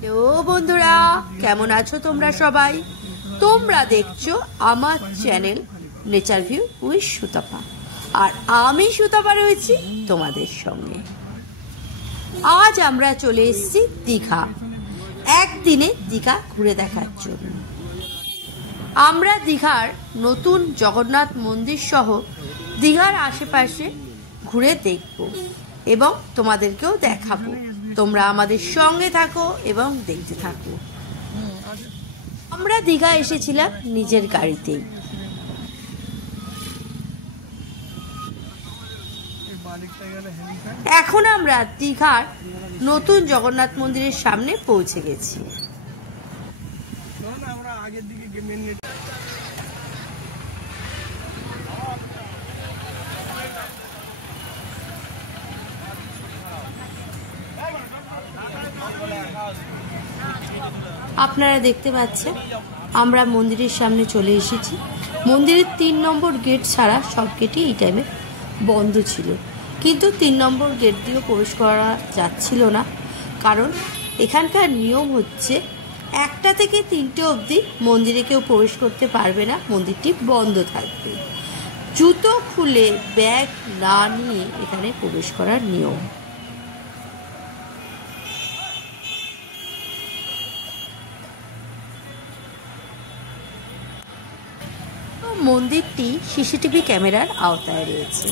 Hello বন্ধুরা, কেমন আছো তোমরা সবাই? তোমরা দেখছো আমার channel Nature View with Sutapa, আর আমি সুতপা রয়েছি তোমাদের সঙ্গে। আজ আমরা চলে এসেছি দীঘা, একদিনে দীঘা ঘুরে দেখার জন্য। আমরা দীঘার নতুন জগন্নাথ মন্দির সহ দীঘার আশেপাশে ঘুরে দেখব এবং তোমাদেরকেও দেখাবো। তোমরা আমাদের সঙ্গে থাকো এবং দেখতে থাকো। আমরা দীঘা এসেছিলাম নিজের গাড়িতেই। এখন আমরা দীঘার নতুন জগন্নাথ মন্দিরের সামনে পৌঁছে গেছি। আপনারা দেখতে পাচ্ছেন আমরা মন্দিরের সামনে চলে এসেছি। মন্দিরের ৩ নম্বর গেট ছাড়া সব গেটই এই টাইমে বন্ধ ছিল, কিন্তু ৩ নম্বর গেট দিয়েও প্রবেশ করা যাচ্ছিল না, কারণ এখানকার নিয়ম হচ্ছে ১টা থেকে ৩টে অবধি মন্দিরে কেউ প্রবেশ করতে পারবে না, মন্দিরটি বন্ধ থাকবে। জুতো খুলে ব্যাগ না নিয়ে এখানে প্রবেশ করার নিয়ম। মন্দিরটি সিসিটিভি ক্যামেরার আওতায় রয়েছে,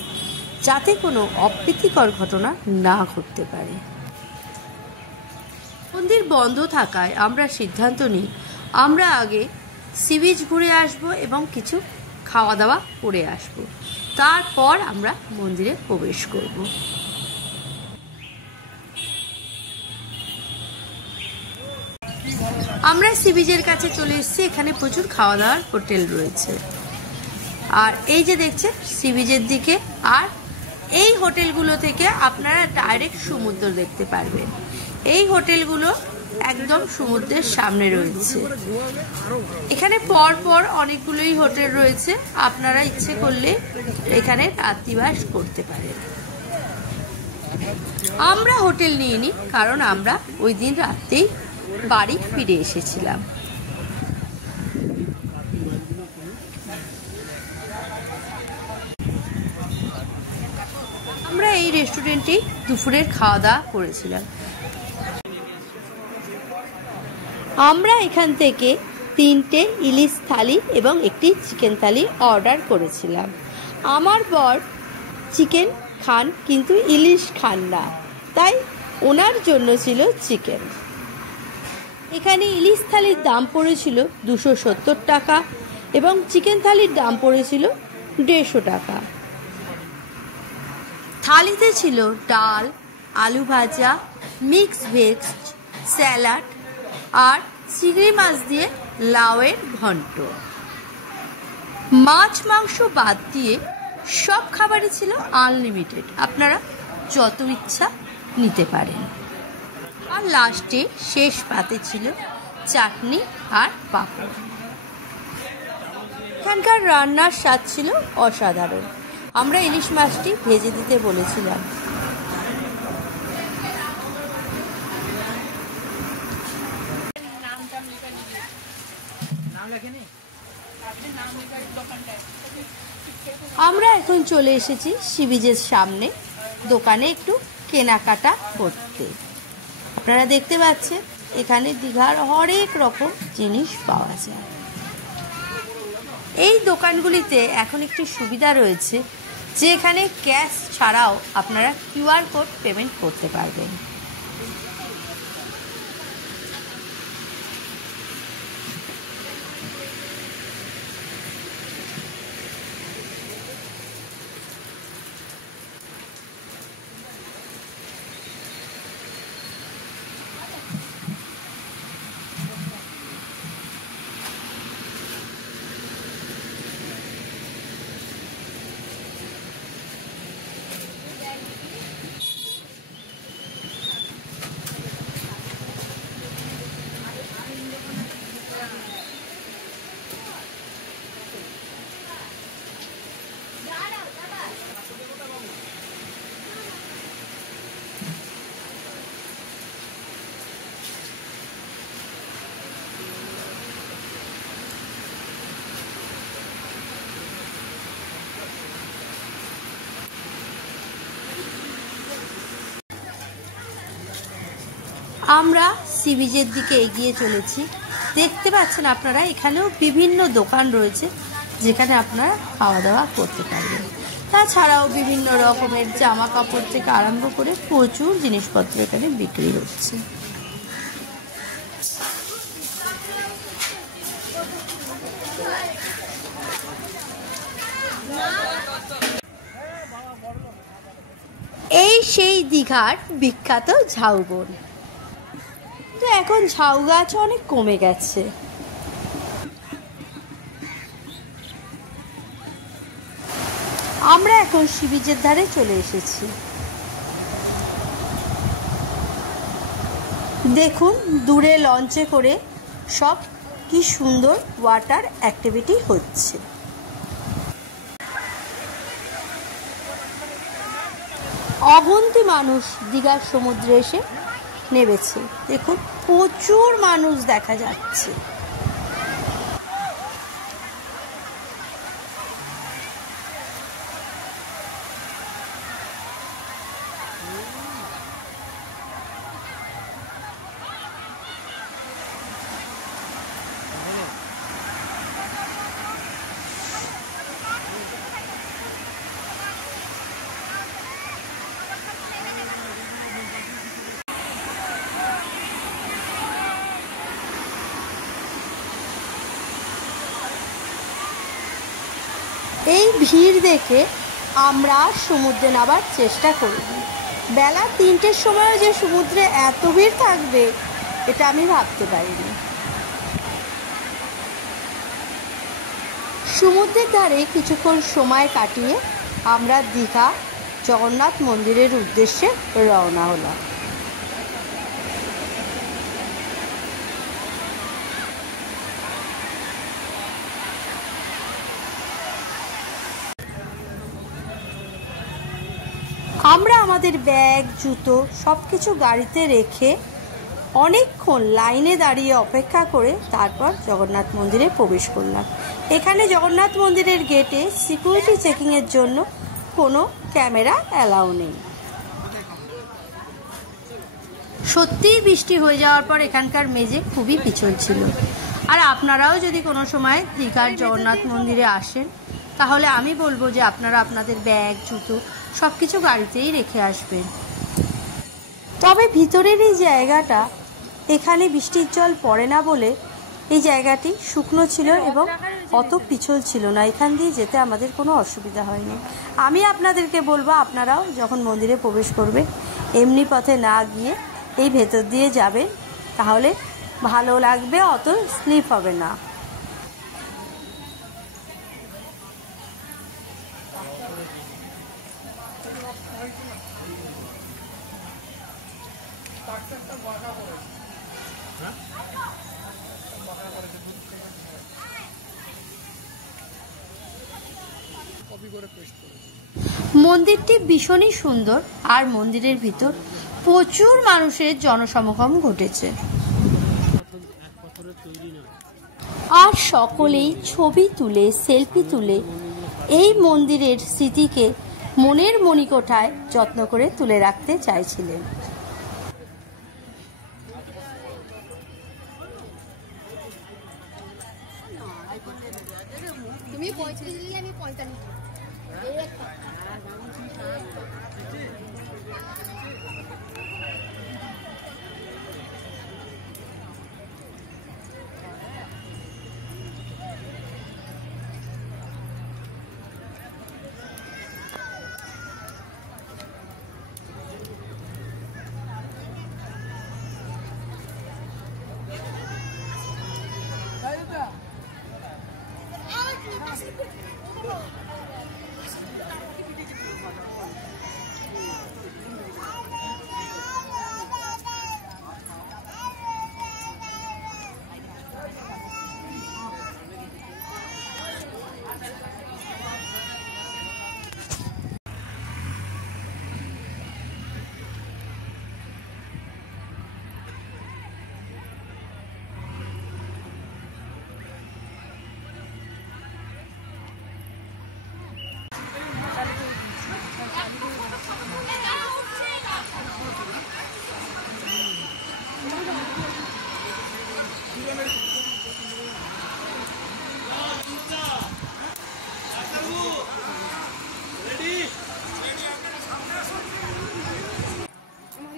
যাতে কোনো অপ্রীতিকর ঘটনা না ঘটতে পারে। মন্দির বন্ধ থাকায় আমরা সিদ্ধান্ত নিই আমরা আগে সি বিচ ঘুরে আসব এবং কিছু খাওয়া দাওয়া করে আসব, তারপর আমরা মন্দিরে প্রবেশ করব। আমরা সি বিচের কাছে চলে এসেছি। এখানে প্রচুর খাওয়া দাওয়ার হোটেল রয়েছে, আর এই যে দেখছেন সি বিচের দিকে, আর এই হোটেলগুলো থেকে আপনারা ডাইরেক্ট সমুদ্র দেখতে পারবেন। এই হোটেলগুলো একদম সমুদ্রের সামনে রয়েছে। এখানে পরপর অনেকগুলোই হোটেল রয়েছে, আপনারা ইচ্ছে করলে এখানে রাত্রিবাস করতে পারেন। আমরা হোটেল নিইনি, কারণ আমরা ওই দিন রাতেই বাড়ি ফিরে এসেছিলাম। আমরা এই রেস্টুরেন্টেই দুপুরের খাওয়া দাওয়া করেছিলাম। আমরা এখান থেকে 3টে ইলিশ থালি এবং একটি চিকেন থালি অর্ডার করেছিলাম। আমার বর চিকেন খান কিন্তু ইলিশ খান না, তাই ওনার জন্য ছিল চিকেন। এখানে ইলিশ থালির দাম পড়েছিল 270 টাকা এবং চিকেন থালির দাম পড়েছিল 150 টাকা। থালিতে ছিল ডাল, আলু ভাজা, মিক্স ভেজ, স্যালাড আর চিংড়ি মাছ দিয়ে লাউয়ের ঘন্ট। মাছ মাংস বাদ দিয়ে সব খাবারই ছিল আনলিমিটেড, আপনারা যত ইচ্ছা নিতে পারেন। আর লাস্টে শেষ পাতে ছিল চাটনি আর পাঁপড়। এখানকার রান্নার স্বাদ ছিল অসাধারণ। আমরা ইলিশ মাছটি ভেজে দিতে বলেছিলাম। আমরা এখন চলে এসেছি সি বিচের সামনে দোকানে একটু কেনাকাটা করতে। আপনারা দেখতে পাচ্ছেন এখানে দীঘার হরেক রকম জিনিস পাওয়া যায়। এই দোকানগুলিতে এখন একটি সুবিধা রয়েছে যে এখানে ক্যাশ ছাড়াও আপনারা QR কোড পেমেন্ট করতে পারবেন। আমরা সি বিচের দিকে এগিয়ে চলেছি। দেখতে পাচ্ছেন আপনারা এখানেও বিভিন্ন দোকান রয়েছে যেখানে আপনারা খাওয়া দাওয়া করতে পারবেন। তাছাড়াও বিভিন্ন রকমের জামা কাপড় থেকে আরম্ভ করে প্রচুর জিনিসপত্র এখানে বিক্রি হচ্ছে। এই সেই দীঘার বিখ্যাত ঝাউবন। তো এখন ঝাউ গাছ অনেক কমে গেছে। আমরা এখন সি বিচের ধারে চলে এসেছি। দেখুন দূরে লঞ্চে করে সব কি সুন্দর ওয়াটার অ্যাক্টিভিটি হচ্ছে। অগুন্তি মানুষ দীঘার সমুদ্রে এসে নেমেছে। দেখুন প্রচুর মানুষ দেখা যাচ্ছে। এই ভিড় দেখে আমরা সমুদ্রে নামার চেষ্টা করি। বেলা 3টের সময়ও যে সমুদ্রে এত ভিড় থাকবে এটা আমি ভাবতে পারিনি। সমুদ্রের ধারে কিছুক্ষণ সময় কাটিয়ে আমরা দীঘা জগন্নাথ মন্দিরের উদ্দেশ্যে রওনা হলাম। আমরা আমাদের ব্যাগ জুতো সব কিছু গাড়িতে রেখে অনেকক্ষণ লাইনে দাঁড়িয়ে অপেক্ষা করে তারপর জগন্নাথ মন্দিরে প্রবেশ করলাম। এখানে জগন্নাথ মন্দিরের গেটে সিকিউরিটি চেকিংয়ের জন্য কোনো ক্যামেরা অ্যালাউ নেই। সত্যিই বৃষ্টি হয়ে যাওয়ার পর এখানকার মেঝে খুবই পিছল ছিল। আর আপনারাও যদি কোনো সময় দীঘার জগন্নাথ মন্দিরে আসেন তাহলে আমি বলবো যে আপনারা আপনাদের ব্যাগ জুতো সব কিছু গাড়িতেই রেখে আসবেন। তবে ভিতরের এই জায়গাটা এখানে বৃষ্টির জল পড়ে না বলে এই জায়গাটি শুকনো ছিল এবং অত পিছল ছিল না। এখান দিয়ে যেতে আমাদের কোনো অসুবিধা হয়নি। আমি আপনাদেরকে বলবো আপনারাও যখন মন্দিরে প্রবেশ করবেন এমনি পথে না গিয়ে এই ভেতর দিয়ে যাবেন, তাহলে ভালো লাগবে, অত স্লিপ হবে না। মন্দিরটি ভীষণই সুন্দর আর মন্দিরের ভিতর প্রচুর মানুষের জনসমাগম ঘটেছে আর সকলেই ছবি তুলে সেলফি তুলে এই মন্দিরের স্মৃতিকে মনের মণিকোঠায় যত্ন করে তুলে রাখতে চাইছিলেন। তুমি 35 দিলে আমি 45। আমার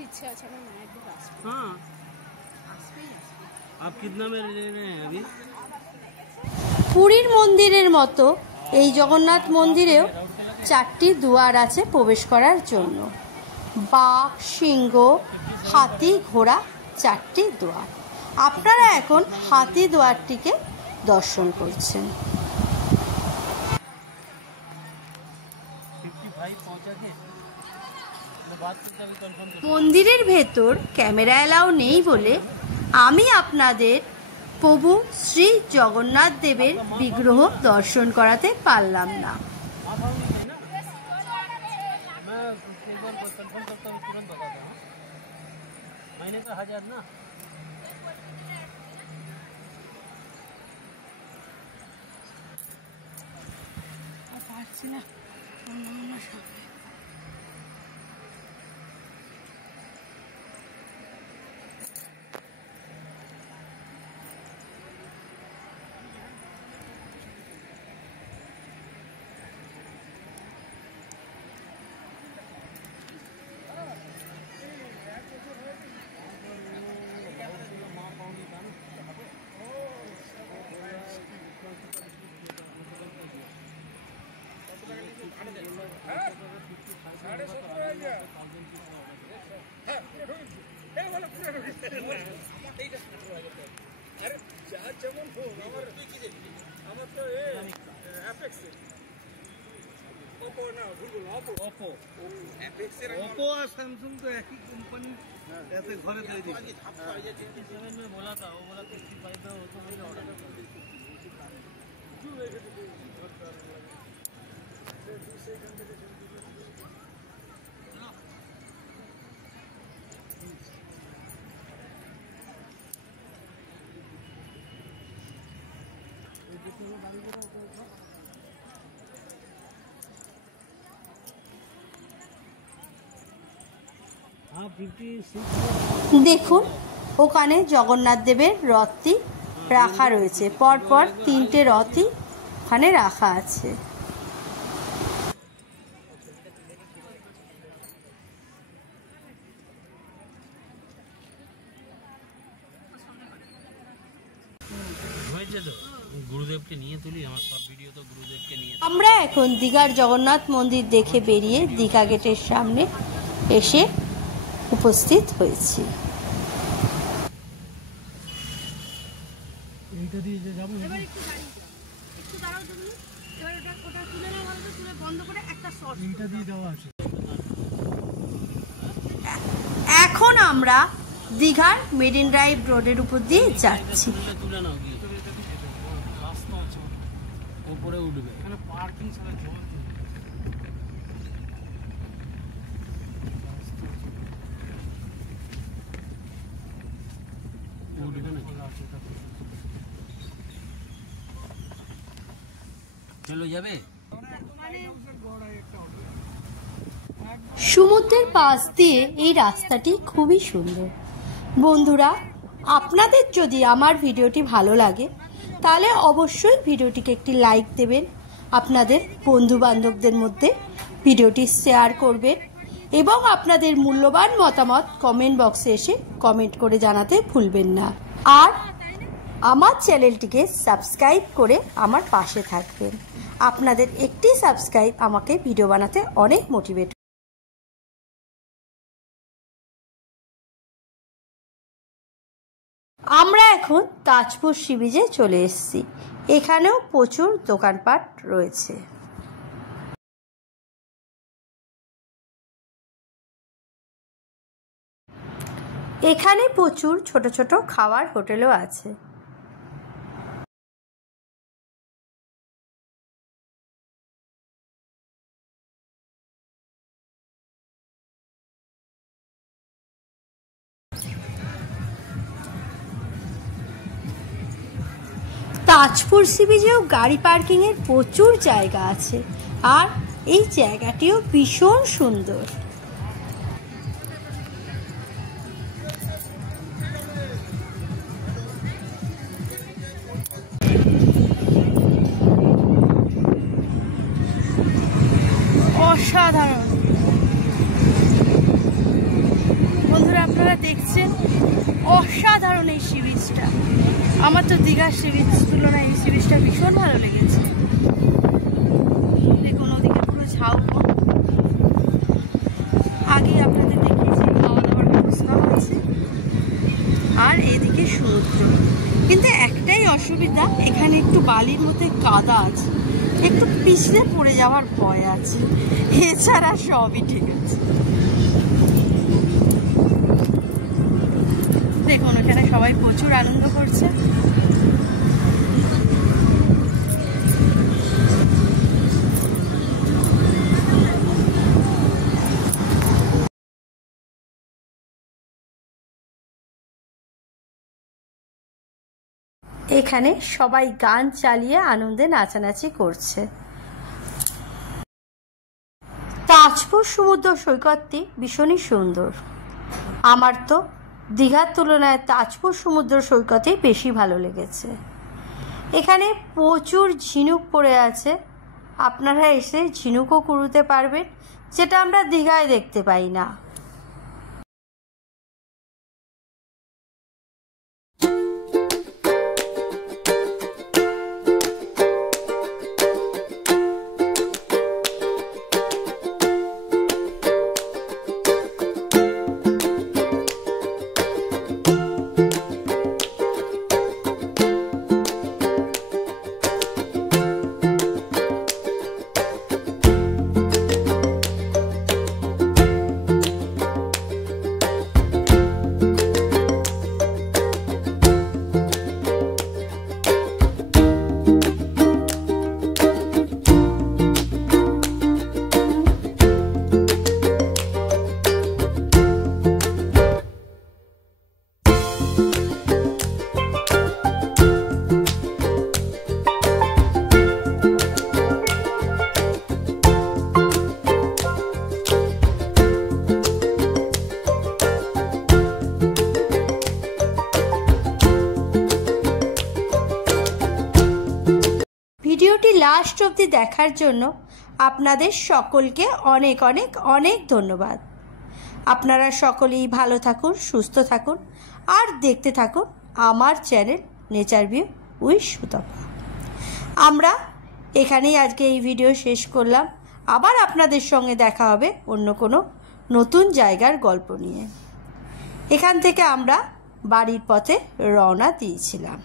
ইচ্ছা আছে আমার মায়ের দিকে আসবে। हाँ आप कितना में ले रहे हैं अभी? পুরীর মন্দিরের মতো এই জগন্নাথ মন্দিরেও 4টি দুয়ার আছে প্রবেশ করার জন্য। বাঘ, সিংহ, হাতি, ঘোড়া, 4টি দুয়ার। আপনারা এখন হাতি দুয়ারটিকে দর্শন করছেন। 55 पहुंचा के बात करते हैं कंफर्म कर। মন্দিরের ভেতর ক্যামেরা এলাও নেই বলে আমি আপনাদের প্রভু শ্রী জগন্নাথ দেবের বিগ্রহ দর্শন করাতে পারলাম না। मैं एक बार कंफर्म करता हूँ, तुरंत बताता हूँ। महीने का 1000 ना। ओप्पो और सैमसंग तो एक ही कंपनी ऐसे घरे दे दी। मैं बोला था, वो बोला 65 में हो तो मुझे ऑर्डर कर हाँ 56। দেখুন ওখানে জগন্নাথ দেবের রথটি রাখা রয়েছে, পরপর 3টে রথই ওখানে রাখা আছে। হয়েছে তো, গুরুদেবকে নিয়ে তুলি, আমার সব ভিডিও তো গুরুদেবকে নিয়ে। আমরা এখন দীঘার জগন্নাথ মন্দির দেখে বেরিয়ে দীঘা গেটের সামনে এসে উপস্থিত হয়েছি। এইটা দিয়ে যে যাবো এবার একটু দাঁড়াও তুমি, এবার ওটা তুলে নাও, ভালো করে তুলে বন্ধ করে একটা শর্ট। এইটা দিয়ে দেওয়া আছে। এখন আমরা দীঘার মেরিন ড্রাইভ রোডের উপর দিয়ে যাচ্ছি। তুলে নাও গিয়ে, রাস্তা আছে ওপরে উঠবে, এখানে পার্কিং ছাড়া জল উঠবে না। চলো যাবে। সমুদ্রের পাশ দিয়ে এই রাস্তাটি খুবই সুন্দর। বন্ধুরা, আপনাদের যদি আমার ভিডিওটি ভালো লাগে তাহলে অবশ্যই ভিডিওটিকে একটি লাইক দেবেন, আপনাদের বন্ধু বান্ধবদের মধ্যে ভিডিওটি শেয়ার করবেন এবং আপনাদের মূল্যবান মতামত কমেন্ট বক্সে এসে কমেন্ট করে জানাতে ভুলবেন না। আর আমার চ্যানেলটিকে সাবস্ক্রাইব করে আমার পাশে থাকবেন। আপনাদের একটি সাবস্ক্রাইব আমাকে ভিডিও বানাতে অনেক মোটিভেট। আমরা এখন তাজপুর সি বিচে চলে এসেছি। এখানেও প্রচুর দোকানপাট রয়েছে। এখানে প্রচুর ছোট ছোট খাওয়ার হোটেলও আছে। তাজপুর সি বিচেও গাড়ি পার্কিং এর প্রচুর জায়গা আছে, আর এই জায়গাটিও ভীষণ সুন্দর। অসাধারণ। বন্ধুরা আপনারা দেখছেন অসাধারণ এই সি বিচটা। আমার তো দীঘার সি বিচ তুলনায় এই সি বিচটা ভীষণ ভালো লেগেছে। দেখুন ওদিকে পুরো ঝাউবন। আগে আপনাদের দেখিয়েছি খাওয়া দাওয়ার ব্যবস্থা আছে, আর এদিকে সমুদ্র। কিন্তু একটাই অসুবিধা, এখানে একটু বালির মধ্যে কাদা আছে, একটু পিছলে পড়ে যাওয়ার ভয় আছে, এছাড়া সবই ঠিক আছে। দেখুন এখানে সবাই প্রচুর আনন্দ করছে। এখানে সবাই গান চালিয়ে আনন্দে নাচানাচি করছে। তাজপুর সমুদ্র সৈকতটি ভীষণই সুন্দর। আমার তো দীঘার তুলনায় তাজপুর সমুদ্র সৈকতেই বেশি ভালো লেগেছে। এখানে প্রচুর ঝিনুক পড়ে আছে, আপনারা এসে ঝিনুকও কুড়োতে পারবেন, যেটা আমরা দীঘায় দেখতে পাই না। ভিডিওটি লাস্ট অবধি দেখার জন্য আপনাদের সকলকে অনেক অনেক অনেক ধন্যবাদ। আপনারা সকলেই ভালো থাকুন, সুস্থ থাকুন, আর দেখতে থাকুন আমার channel Nature View with Sutapa. আমরা এখানেই আজকে এই ভিডিও শেষ করলাম। আবার আপনাদের সঙ্গে দেখা হবে অন্য কোনো নতুন জায়গার গল্প নিয়ে। এখান থেকে আমরা বাড়ির পথে রওনা দিয়েছিলাম।